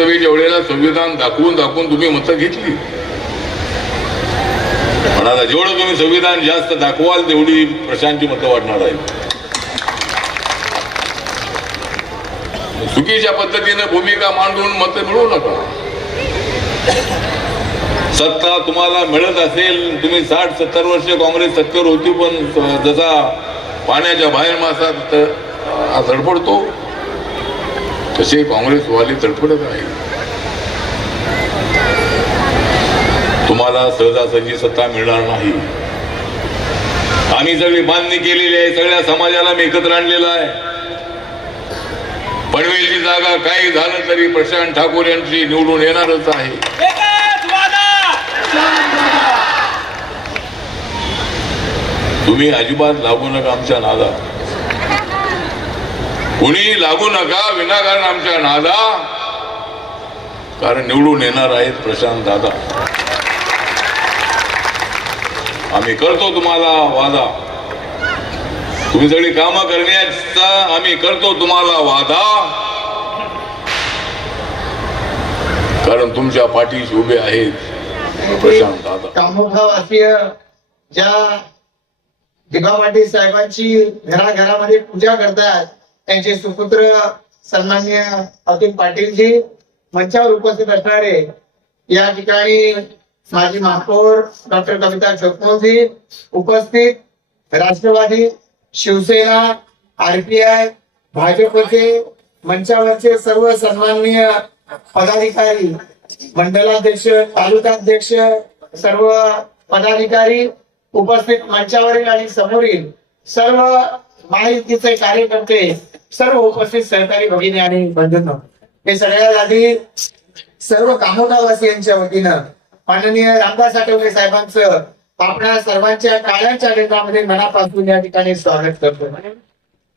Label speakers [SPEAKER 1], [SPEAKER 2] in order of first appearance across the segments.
[SPEAKER 1] लोकसभेच्या वेळेला संविधान दाखवून दाखवून तुम्ही मतं घेतली. पण आता जेवढं तुम्ही संविधान जास्त दाखवाल तेवढी प्रशांतची मतं वाढणार आहेत. चुकीच्या पद्धतीने भूमिका मांडून मतं मिळवू नका. सत्ता तुम्हाला मिळत असेल तुम्ही साठ सत्तर वर्ष काँग्रेस सत्तर होती पण जसा पाण्याच्या बाहेर मासा त- धडपडतो. तसे काँग्रेसवाले धडपडत आहे. तुम्हाला सहजासहजी सत्ता मिळणार नाही. आम्ही सगळी बांधणी केलेली आहे सगळ्या समाजाला मी एकत्र आणलेला आहे. पनवेलची जागा काही झालं तरी प्रशांत ठाकूर यांची निवडून येणारच आहे. तुम्ही अजिबात लागू नका आमच्या नादा कुणी लागू नका विनाकारण आमच्या नादा. कारण निवडून येणार आहेत प्रशांत दादा. आम्ही करतो तुम्हाला वादा. तुम्ही सगळी कामं करण्याचा आम्ही करतो तुम्हाला वादा. कारण तुमच्या पाठीशी उभे आहेत प्रशांत दादा.
[SPEAKER 2] कामोठावासीय ज्या दिबा साहेबांची घराघरामध्ये पूजा करतात त्यांचे सुपुत्र सन्मान्य अतुल पाटीलजी मंचावर उपस्थित असणारे या ठिकाणी माजी महापौर डॉक्टर कविता चोकमोजी उपस्थित राष्ट्रवादी शिवसेना आरपीआय भाजपचे मंचावरचे सर्व सन्माननीय पदाधिकारी मंडलाध्यक्ष तालुकाध्यक्ष सर्व पदाधिकारी उपस्थित मंचावरील आणि समोरील सर्व माहितीचे कार्यकर्ते सर्व उपस्थित सहकारी भगिनी आणि बंधूंनो हे सगळ्यात आधी सर्व कामोठावासियांच्या वतीनं माननीय रामदास आठवले साहेबांचं आपल्या सर्वांच्या काळ्यांच्या केंद्रामध्ये मनापासून या ठिकाणी स्वागत करतो.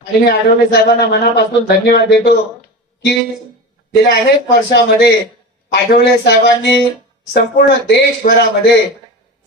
[SPEAKER 2] आणि मी आठवले साहेबांना मनापासून धन्यवाद देतो की गेल्या अनेक वर्षामध्ये आठवले साहेबांनी संपूर्ण देशभरामध्ये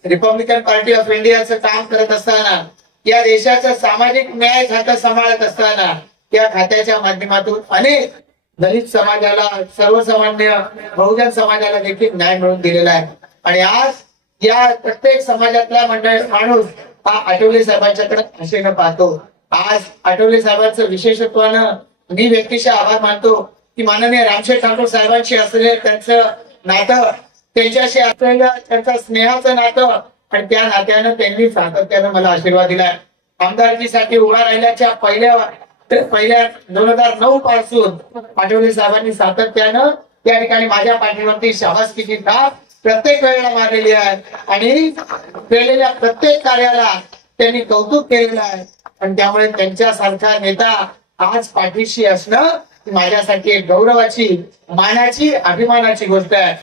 [SPEAKER 2] रिपब्लिकन पार्टी ऑफ इंडियाचं काम करत असताना या देशाचा सामाजिक न्याय खातं सांभाळत असताना त्या खात्याच्या माध्यमातून अनेक दलित समाजाला सर्वसामान्य बहुजन समाजाला देखील न्याय मिळवून दिलेला आहे. आणि आज या प्रत्येक समाजातला मंडळ माणूस हा आठवले साहेबांच्याकडे आशेनं पाहतो. आज आठवले साहेबांचं विशेषत्वानं मी व्यक्तिशः आभार मानतो की माननीय रामशेठ ठाकूर साहेबांशी असलेलं त्यांचं नातं त्यांच्याशी असलेलं त्यांचं स्नेहाचं नातं आणि त्या नात्यानं त्यांनी सातत्यानं मला आशीर्वाद दिलाय. आमदारकीसाठी उभा राहिल्याच्या पहिल्या पहिल्या दोन हजार नऊ पासून आठवले साहेबांनी सातत्यानं त्या ठिकाणी माझ्या पाठीवरती शाबासकीची थाप प्रत्येक वेळेला मारलेली आहे. आणि केलेल्या प्रत्येक कार्याला त्यांनी कौतुक केलेलं आहे. आणि त्यामुळे त्यांच्यासारखा नेता आज पाठीशी असणं माझ्यासाठी एक गौरवाची मानाची अभिमानाची गोष्ट आहे.